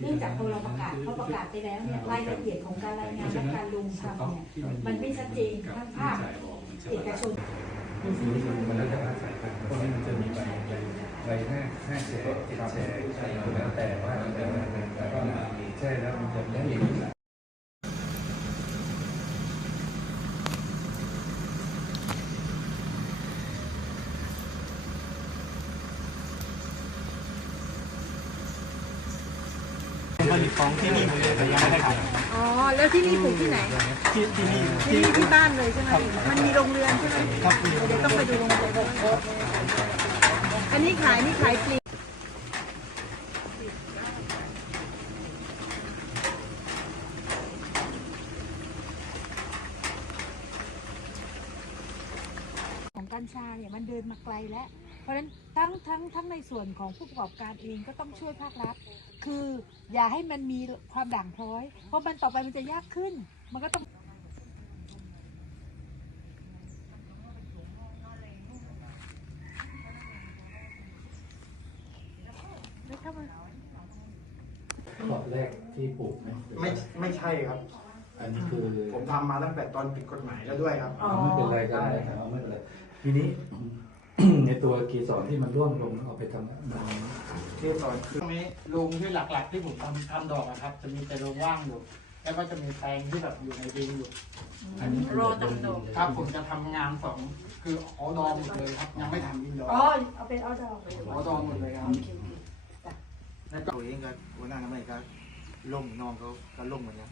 เนื่องจากพอเราประกาศพอประกาศไปแล้วเนี่ยรายละเอียดของการรายงานและการลงทะเบียนมันไม่ชัดเจนทั้งภาคเอกชนแต่ว่ามันจะมีแห้ก็มัแช่แล้วมันจะไม่เหนผลิตของที่นี่หมดเลยแต่ยังไม่ได้ขายอ๋อ แล้วที่นี่ปลูกที่ไหน ที่ที่นี่ ที่นี่ที่บ้านเลยใช่ไหม มันมีโรงเรือนใช่ไหมครับเดี๋ยวต้องไปดูโรงเรือนอันนี้ขายนี่ขายปลีของกัญชาเนี่ยมันเดินมาไกลแล้วพราะฉะนั้นทั้งทั้งทั้งในส่วนของผู้ประกอบการเองก็ต้องช่วยภาครัฐคืออย่าให้มันมีความด่างพร้อย เพราะมันต่อไปมันจะยากขึ้น มันก็ต้องตอแรกที่ปลูกไม่ไม่ใช่ครับ อันนี้คือผมทำมาตั้งแต่ตอนผิดกฎหมายแล้วด้วยครับไม่เป็นไรครับไม่เป็นไรทีนี้ในตัวกีสอนที่มันร่วงลงเอาไปทำดังนีกีสอนคือตรงนี้ลุงที่หลักๆ ที่ผมทำทํดอกนะครับ จะมีแต่ลงว่างอยู่แล้วก็จะมีแทงที่แบบอยู่ในดินอยู่อันนี้โรตัดดอกครับผมจะทํางานสองคือเอาดอกหมดเลยครับยังไม่ทำดินดอกอ๋อเอาไป็นเอาดอกเอาดอกหมดเลยครับแล้วตัวเองก็วันนั้นทำไมับล่มนองเขาก็ล่มเหมือนเนี้ย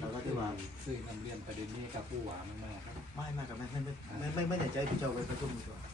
เราก็จะมาซื้อนเรียนประเด็นนี้กับผู้หวานมากครับไม่ม่กับไม่ไม่ไม่ไม่ไม่ไม่ไม่ไม่ไม่ไม่ไม่ไม่ไม่ไม่ไม่ไม่ไมม่ไม